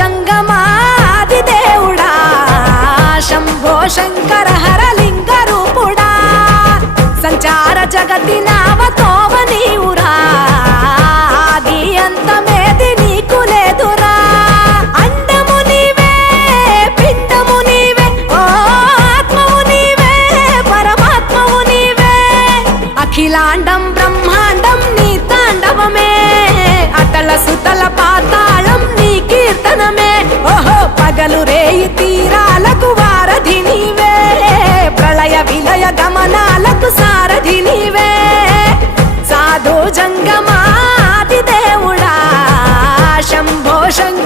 జంగమాది దేవుడా శంభో శంకర హరలింగ రూపుడా సంచార జగతి నావతోవ నీవురా ఆది అంతమేది నీకు లేదురా అండము నీవే పిండము నీవే ఓ ఆత్మవు నీవే పరమాత్మవు నీవే అఖిలాండం బ్రహ్మాండం నీ తాండవమే అతల సుతల పాతాళం నీ కీర్తనమే ఓహో పగలు రేయి తీరాలకు వారధి నీవే ప్రళయ విలయ గమనాలకు సారథి నీవే సాధు జంగమాది దేవుడా శంభో శంకర